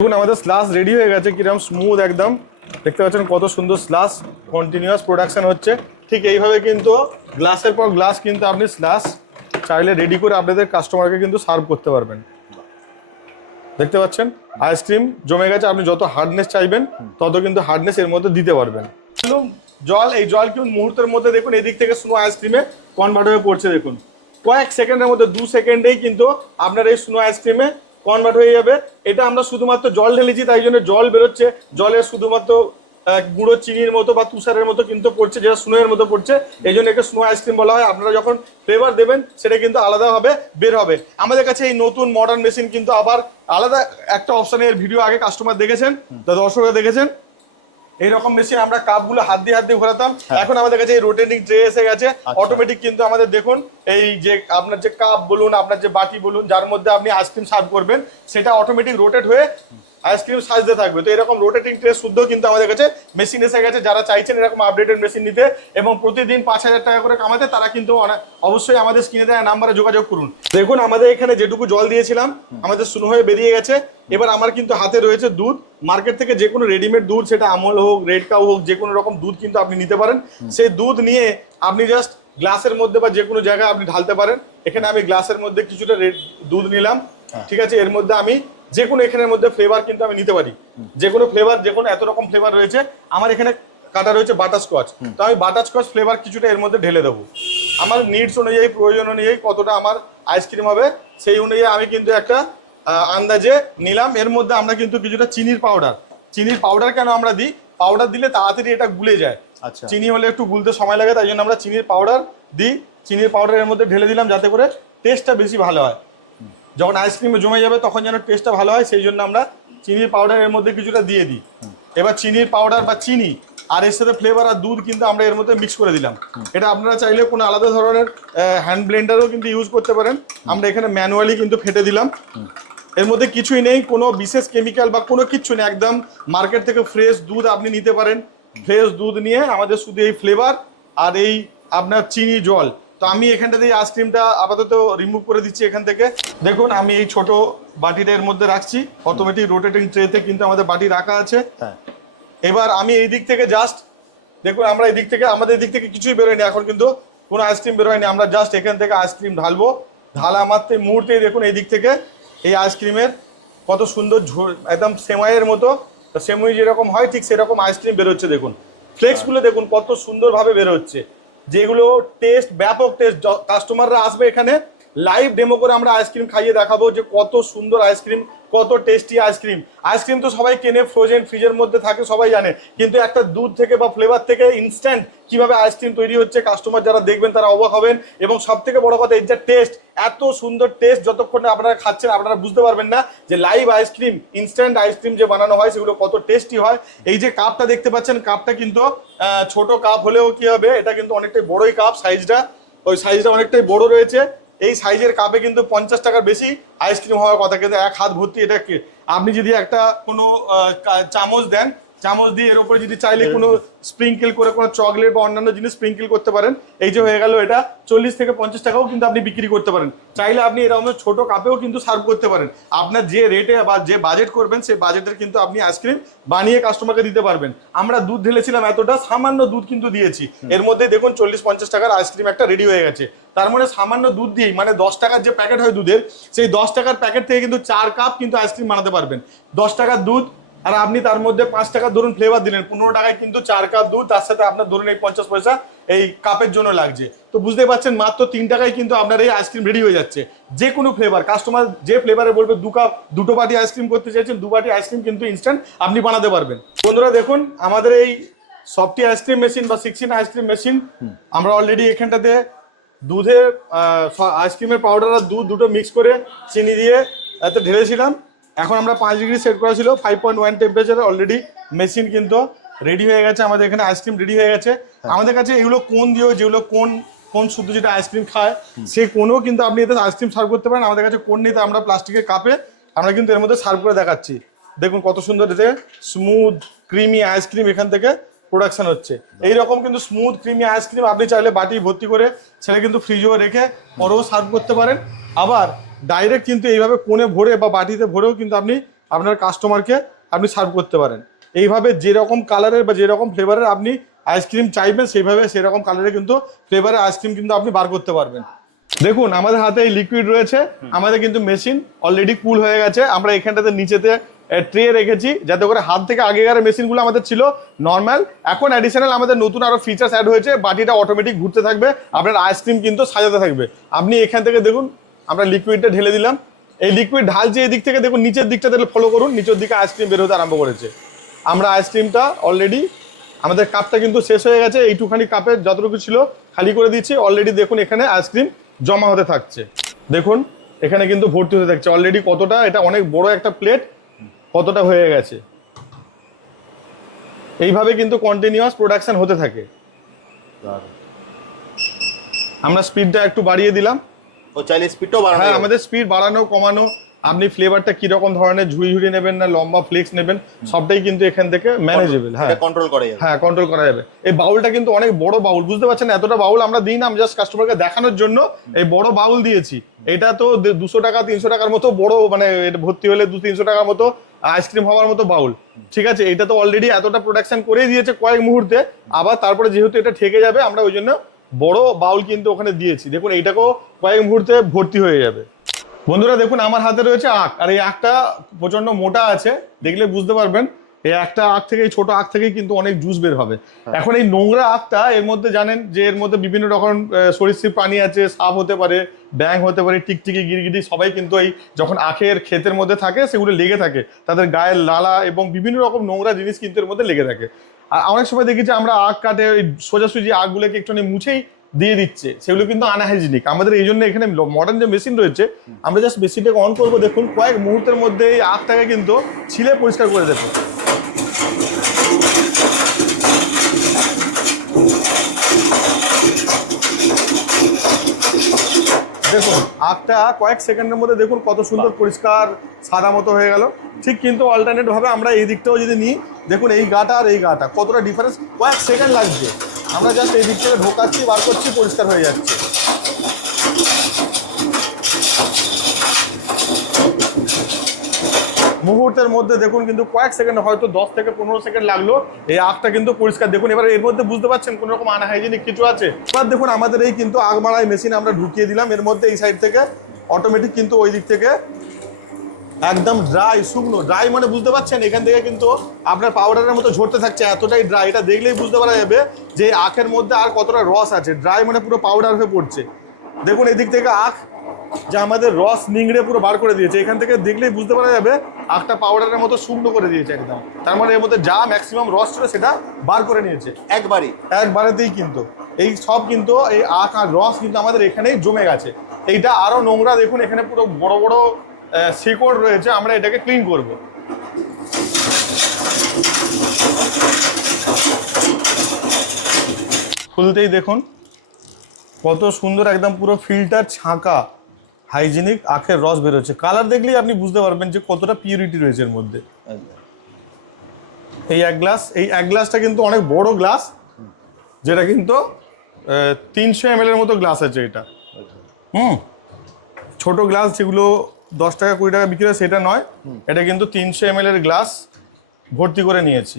দেখুন আমাদের slash ready হয়ে গেছে, কিরকম স্মুথ একদম দেখতে পাচ্ছেন, কত সুন্দর স্লাস কন্টিনিউয়াস প্রোডাকশন হচ্ছে। ঠিক এইভাবে কিন্তু গ্লাসের পর গ্লাস কিন্তু আপনি স্লাস চাইলে রেডি করে আপনাদের কাস্টমারকে কিন্তু সার্ভ করতে পারবেন। দেখতে পাচ্ছেন আইসক্রিম জমে গেছে, আপনি যত হার্ডনেস চাইবেন তত কিন্তু হার্ডনেস এর মধ্যে দিতে পারবেন। জল, এই জল কিন্তু মুহূর্তের মধ্যে দেখুন এদিক থেকে স্নো আইসক্রিমে কনভার্ট হয়ে পড়ছে। দেখুন কয়েক সেকেন্ডের মধ্যে, 2 সেকেন্ডেই কিন্তু আপনার এই স্নো আইসক্রিমে কনভার্ট হয়ে যাবে। এটা আমরা শুধুমাত্র জল ঢেলেছি, তাই জন্য জল বেরোচ্ছে। জলের শুধুমাত্র গুঁড়ো চিনির মতো বা তুষারের মতো কিন্তু পড়ছে, যেটা স্নো এর মতো পড়ছে, এই জন্য একে স্নো আইসক্রিম বলা হয়। আপনারা যখন ফ্লেভার দেবেন সেটা কিন্তু আলাদাভাবে বের হবে। আমাদের কাছে এই নতুন মডার্ন মেশিন কিন্তু আবার আলাদা একটা অপশনের ভিডিও আগে কাস্টমার দেখেছেন, দর্শকরা দেখেছেন। এইরকম মেশিন আমরা কাপগুলো হাত দিয়ে ঘোরাতাম, এখন আমাদের কাছে এই রোটেটিং ট্রে এসে গেছে অটোমেটিক। কিন্তু আমাদের দেখুন এই যে আপনার যে কাপ বলুন, আপনার যে বাটি বলুন, যার মধ্যে আপনি আইসক্রিম সার্ভ করবেন, সেটা অটোমেটিক রোটেট হয়ে আইসক্রিম সাজতে থাকবে। তো এরকম রোটেটিং ট্রে শুদ্ধ কিন্তু আমাদের কাছে মেশিন এসে গেছে। যারা চাইছেন এরকম আপডেটেড মেশিন নিতে এবং প্রতিদিন 5,000 টাকা করে কামাতে, তারা কিন্তু অবশ্যই আমাদের স্ক্রিনে দেওয়া নাম্বারে যোগাযোগ করুন। দেখুন আমাদের এখানে যেটুকু জল দিয়েছিলাম আমাদের শুরু হয়ে বেরিয়ে গেছে। এবার আমার কিন্তু হাতে রয়েছে দুধ। মার্কেট থেকে যে কোনো রেডিমেড দুধ, সেটা আমল হোক, রেড কাউ হোক, যে কোনো রকম দুধ কিন্তু আপনি নিতে পারেন। সেই দুধ নিয়ে আপনি জাস্ট গ্লাসের মধ্যে বা যে কোনো জায়গায় আপনি ঢালতে পারেন। এখানে আমি গ্লাসের মধ্যে কিছুটা দুধ নিলাম, ঠিক আছে। এর মধ্যে আমি যে কোনো এখানের মধ্যে ফ্লেভার কিন্তু আমি নিতে পারি, যে কোনো ফ্লেভার, যে কোনো এত রকম ফ্লেভার রয়েছে। আমার এখানে কাটা রয়েছে বাটারস্কচ, তো আমি বাটারস্কচ ফ্লেভার কিছুটা এর মধ্যে ঢেলে দেবো। আমার নিডস অনুযায়ী, প্রয়োজন অনুযায়ী কতটা আমার আইসক্রিম হবে সেই অনুযায়ী আমি কিন্তু একটা আন্দাজে নিলাম। এর মধ্যে আমরা কিন্তু কিছুটা চিনির পাউডার কেন আমরা দিই, পাউডার দিলে তাড়াতাড়ি এটা গুলে যায়। আচ্ছা, চিনি হলে একটু গুলতে সময় লাগে, তাই জন্য আমরা চিনির পাউডার দিই। চিনির পাউডার এর মধ্যে ঢেলে দিলাম যাতে করে টেস্টটা বেশি ভালো হয়। যখন আইসক্রিমে জমে যাবে তখন যেন টেস্টটা ভালো হয়, সেই জন্য আমরা চিনির পাউডার এর মধ্যে কিছুটা দিয়ে দিই। এবার চিনির পাউডার বা চিনি আর এর সাথে ফ্লেভার আর দুধ কিন্তু আমরা এর মধ্যে মিক্স করে দিলাম। এটা আপনারা চাইলে কোনো আলাদা ধরনের হ্যান্ড ব্লেন্ডারও কিন্তু ইউজ করতে পারেন। আমরা এখানে ম্যানুয়ালি কিন্তু ফেটে দিলাম। এর মধ্যে কিছুই নেই, কোনো বিশেষ কেমিক্যাল বা কোনো কিছু নেই, একদম মার্কেট থেকে ফ্রেশ দুধ আপনি নিতে পারেন। ফ্রেশ দুধ নিয়ে আমাদের শুধু এই ফ্লেভার আর এই আপনার চিনি জল। তো আমি এখানটাতে এই আইসক্রিমটা আপাতত রিমুভ করে দিচ্ছি এখান থেকে। দেখুন আমি এই ছোট বাটিটা এর মধ্যে রাখছি, অটোমেটিক রোটেটিং ট্রেতে কিন্তু আমাদের বাটি রাখা আছে। এবার আমি এই দিক থেকে জাস্ট দেখুন, আমরা এই দিক থেকে, আমাদের দিক থেকে কিছুই বেরোয়নি, এখন কিন্তু কোনো আইসক্রিম বেরোয়নি। আমরা জাস্ট এখান থেকে আইসক্রিম ঢালবো, ঢালা মাত্র মুহূর্তেই দেখুন এই দিক থেকে এই আইসক্রিমের কত সুন্দর একদম সেমাইয়ের মতো, সেমাই যেরকম হয় ঠিক সেরকম আইসক্রিম বেরোচ্ছে। দেখুন ফ্লেক্সগুলো দেখুন কত সুন্দরভাবে বেরোচ্ছে, যেগুলো টেস্ট, ব্যাপক টেস্ট। কাস্টমাররা আসবে এখানে, লাইভ ডেমো করে আমরা আইসক্রিম খাইয়ে দেখাবো যে কত সুন্দর আইসক্রিম, কত টেস্টি আইসক্রিম। আইসক্রিম তো সবাই কেনে, ফ্রোজেন ফ্রিজের মধ্যে থাকে, সবাই জানে, কিন্তু একটা দুধ থেকে বা ফ্লেভার থেকে ইনস্ট্যান্ট কিভাবে আইসক্রিম তৈরি হচ্ছে, কাস্টমার যারা দেখবেন তারা অবাক হবেন। এবং সব থেকে বড় কথা, এর যে টেস্ট, এত সুন্দর টেস্ট, যতক্ষণ আপনারা খাচ্ছেন আপনারা বুঝতে পারবেন না যে লাইভ আইসক্রিম, ইনস্ট্যান্ট আইসক্রিম যে বানানো হয় সেগুলো কত টেস্টি হয়। এই যে কাপটা দেখতে পাচ্ছেন, কাপটা কিন্তু ছোট কাপ হলেও কি হবে, এটা কিন্তু অনেকটাই বড়ই কাপ, সাইজটা, ওই সাইজটা অনেকটাই বড় রয়েছে। এই সাইজের কাপে কিন্তু 50 টাকার বেশি আইসক্রিম হওয়ার কথা, কিন্তু এক হাত ভর্তি এটা আপনি যদি একটা কোনো চামচ দেন, চামচ দিয়ে এর উপরে যদি চাইলে কোনো স্প্রিঙ্কেল করে কোনো চকলেট বা অন্যান্য জিনিস স্প্রিঙ্কেল করতে পারেন, এই যে হয়ে গেল এটা 40 থেকে 50 টাকাও কিন্তু আপনি বিক্রি করতে পারেন। চাইলে আপনি এরকম ছোট কাপেও কিন্তু সার্ভ করতে পারেন। আপনার যে রেটে বা যে বাজেট করবেন সেই বাজেটের কিন্তু আপনি আইসক্রিম বানিয়ে কাস্টমারকে দিতে পারবেন। আমরা দুধ ঢেলেছিলাম এতটা, সামান্য দুধ কিন্তু দিয়েছি, এর মধ্যে দেখুন 40-50 টাকার আইসক্রিম একটা রেডি হয়ে গেছে। তার মানে সামান্য দুধ দিয়েই, মানে 10 টাকার যে প্যাকেট হয় দুধের, সেই 10 টাকার প্যাকেট থেকে কিন্তু 4 কাপ কিন্তু আইসক্রিম বানাতে পারবেন। 10 টাকার দুধ আর আপনি তার মধ্যে 5 টাকা ধরুন ফ্লেভার দিলেন, 15 টাকায় কিন্তু 4 কাপ দুধ, তার সাথে আপনার ধরুন এই 50 পয়সা এই কাপের জন্য লাগছে। তো বুঝতে পারছেন মাত্র 3 টাকায় কিন্তু আপনার এই আইসক্রিম রেডি হয়ে যাচ্ছে। যে কোনো ফ্লেভার, কাস্টমার যে ফ্লেভারে বলবে 2 কাপ, 2 বাটি আইসক্রিম করতে চাইছেন, 2 বাটি আইসক্রিম কিন্তু ইনস্ট্যান্ট আপনি বানাতে পারবেন। বন্ধুরা দেখুন আমাদের এই সফটি আইসক্রিম মেশিন বা 16 আইসক্রিম মেশিন, আমরা অলরেডি এখানটাতে দুধের আইসক্রিমের পাউডার আর দুধ দুটো মিক্স করে চিনি দিয়ে এতে ঢেলেছিলাম। এখন আমরা 5 ডিগ্রি সেট করা ছিল, 5.1 টেম্পারেচারে অলরেডি মেশিন কিন্তু রেডি হয়ে গেছে। আমাদের এখানে আইসক্রিম রেডি হয়ে গেছে। আমাদের কাছে এগুলো কোন দিয়েও, যেগুলো কোন শুদ্ধ যেটা আইসক্রিম খায় সেই কোনও কিন্তু আপনি এতে আইসক্রিম সার্ভ করতে পারেন। আমাদের কাছে কোন নিতে আমরা প্লাস্টিকের কাপে আমরা কিন্তু এর মধ্যে সার্ভ করে দেখাচ্ছি। দেখুন কত সুন্দর এতে স্মুথ ক্রিমি আইসক্রিম এখান থেকে প্রোডাকশন হচ্ছে। এইরকম কিন্তু স্মুথ ক্রিমি আইসক্রিম আপনি চাইলে বাটি ভর্তি করে সেটা কিন্তু ফ্রিজেও রেখে পরেও সার্ভ করতে পারেন। আবার ডাইরেক্ট কিন্তু এইভাবে কোণে ভরে বা বাটিতে ভরেও কিন্তু আপনি আপনার কাস্টমারকে আপনি সার্ভ করতে পারেন। এইভাবে যেরকম কালারের বা যেরকম ফ্লেভারের আপনি আইসক্রিম চাইবেন সেইভাবে সেরকম কালারের কিন্তু ফ্লেভারের আইসক্রিম কিন্তু আপনি বার করতে পারবেন। দেখুন আমাদের হাতে এই লিকুইড রয়েছে, আমাদের কিন্তু মেশিন অলরেডি কুল হয়ে গেছে। আমরা এখানটাতে নিচেতে ট্রে রেখেছি যাতে করে হাত থেকে আগেকার মেশিনগুলো আমাদের ছিল নর্মাল, এখন অ্যাডিশনাল আমাদের নতুন আরো ফিচার্স অ্যাড হয়েছে। বাটিটা অটোমেটিক ঘুরতে থাকবে, আপনার আইসক্রিম কিন্তু সাজাতে থাকবে। আপনি এখান থেকে দেখুন আমরা লিকুইডটা ঢেলে দিলাম, এই লিকুইড ঢালছে এই দিক থেকে, দেখুন নিচের দিকটা দেখলে ফলো করুন, নিচের দিকে আইসক্রিম বের হতে আরম্ভ করেছে। আমরা আইসক্রিমটা অলরেডি আমাদের কাপটা কিন্তু শেষ হয়ে গেছে, এইটুখানি কাপে যতটুকু ছিল খালি করে দিচ্ছি। অলরেডি দেখুন এখানে আইসক্রিম জমা হতে থাকছে, দেখুন এখানে কিন্তু ভর্তি হতে থাকছে অলরেডি। কতটা এটা অনেক বড় একটা প্লেট, কতটা হয়ে গেছে। এইভাবে কিন্তু কন্টিনিউয়াস প্রোডাকশন হতে থাকে। আমরা স্পিডটা একটু বাড়িয়ে দিলাম, ও চাইলে স্পিডটাও বাড়ানো। হ্যাঁ আমাদের স্পিড বাড়ানো কমানো, আপনি ফ্লেভারটা কি রকম ধরনের ঝুড়ি ঝুড়ি নেবেন না লম্বা ফ্লেক্স নেবেন সবটাই কিন্তু এখান থেকে ম্যানেজেবল। হ্যাঁ কন্ট্রোল করা যাবে, হ্যাঁ কন্ট্রোল করা যাবে। এই বাউলটা কিন্তু অনেক বড় বাউল, বুঝতে পারছেন এতটা বাউল আমরা দিই না, আমি জাস্ট কাস্টমারকে দেখানোর জন্য এই বড় বাউল দিয়েছি। এটা তো 200 টাকা 300 টাকার মতো বড়, মানে এটা ভর্তি হলে 200-300 টাকার মতো আইসক্রিম হওয়ার মতো বাউল, ঠিক আছে। এটা তো অলরেডি এতটা প্রোডাকশন করেই দিয়েছে কয়েক মুহূর্তে, আবার তারপরে যেহেতু এটা ঠেকে যাবে আমরা ওই জন্য বড় বাউল কিন্তু ওখানে দিয়েছি। দেখুন এইটাকেও কয়েক মুহূর্তে ভর্তি হয়ে যাবে। বন্ধুরা দেখুন আমার হাতে রয়েছে আখ, আর এই আখটা প্রচন্ড মোটা আছে, দেখলে বুঝতে পারবেন এই একটা আখ থেকে, এই ছোট আখ থেকেই কিন্তু অনেক জুস বের হবে। এখন এই নোংরা আখটা, এর মধ্যে জানেন যে এর মধ্যে বিভিন্ন রকম সরীসৃপ প্রাণী আছে, সাপ হতে পারে, ব্যাঙ হতে পারে, টিকটিকি গিরগিটি, সবাই কিন্তু এই যখন আখের ক্ষেতের মধ্যে থাকে সেগুলো লেগে থাকে, তাদের গায়ের লালা এবং বিভিন্ন রকম নোংরা জিনিস কিন্তু এর মধ্যে লেগে থাকে। আর অনেক সময় দেখেছি আমরা আখ কাটে সোজাসুজি আখগুলোকে একটুখানি মুছেই দিয়ে দিচ্ছে, সেগুলো কিন্তু আনহাইজিনিক। আমাদের এই জন্য এখানে মডার্ন যে মেশিন রয়েছে, আমরা জাস্ট মেশিনটাকে অন করবো, দেখুন কয়েক মুহূর্তের মধ্যে এই আখটাকে কিন্তু ছিলে পরিষ্কার করে দেবে। দেখুন আখটা কয়েক সেকেন্ডের মধ্যে দেখুন কত সুন্দর পরিষ্কার সাদা মতো হয়ে গেল। ঠিক কিন্তু অল্টারনেট ভাবে আমরা এই দিকটাও যদি নিই, দেখুন এই গাটা আর এই গাটা কতটা ডিফারেন্স, কয়েক সেকেন্ড লাগছে। আমরা জাস্ট এই দিক থেকে ঢোকাচ্ছি, বার করছি, পরিষ্কার হয়ে যাচ্ছে। মুহূর্তের মধ্যে দেখুন কিন্তু কয়েক সেকেন্ড, হয়তো 10 থেকে 15 সেকেন্ড লাগলো, এই আখটা কিন্তু পরিষ্কার। দেখুন এবার এর মধ্যে বুঝতে পারছেন কোন রকম আনহাইজিনিক কিছু আছে। এবার দেখুন আমাদের এই কিন্তু আগ মারাই মেশিন আমরা ঢুকিয়ে দিলাম এর মধ্যে, এই সাইড থেকে অটোমেটিক কিন্তু ওই দিক থেকে একদম ড্রাই, শুকনো ড্রাই, মানে বুঝতে পারছেন এখান থেকে কিন্তু আপনার পাউডারের মতো ঝরতে থাকছে, এতটাই ড্রাই। এটা দেখলেই বুঝতে পারা যাবে যে আখের মধ্যে আর কতটা রস আছে, ড্রাই মানে পুরো পাউডার হয়ে পড়ছে। দেখুন এদিক থেকে আখ যা আমাদের রস নিংড়ে পুরো বার করে দিয়েছে, এখান থেকে দেখলেই বুঝতে পারা যাবে আখটা পাউডারের মতো শুকনো করে দিয়েছে একদম। তার মানে এর মধ্যে যা ম্যাক্সিমাম রস ছিল সেটা বার করে নিয়েছে একবারেতেই। কিন্তু এই সব কিন্তু এই আখ আর রস কিন্তু আমাদের এখানেই জমে গেছে। এইটা আরো নোংরা, দেখুন এখানে পুরো বড় বড় শিকড় রয়েছে, আমরা এটাকে ক্লিন করব। খুলতেই দেখুন কত সুন্দর একদম পুরো ফিল্টার ছাঁকা হাইজিনিক আখের রস বেরোচ্ছে। কালার দেখলেই আপনি বুঝতে পারবেন যে কতটা পিউরিটি রয়েছে এর মধ্যে। এই এক গ্লাসটা কিন্তু অনেক বড় গ্লাস, যেটা কিন্তু 300 ml এর মতো গ্লাস আছে এটা। ছোট গ্লাস যেগুলো 10 টাকা 20 টাকা বিক্রি হয় সেটা নয়, এটা কিন্তু 300 ml এর গ্লাস ভর্তি করে নিয়েছি।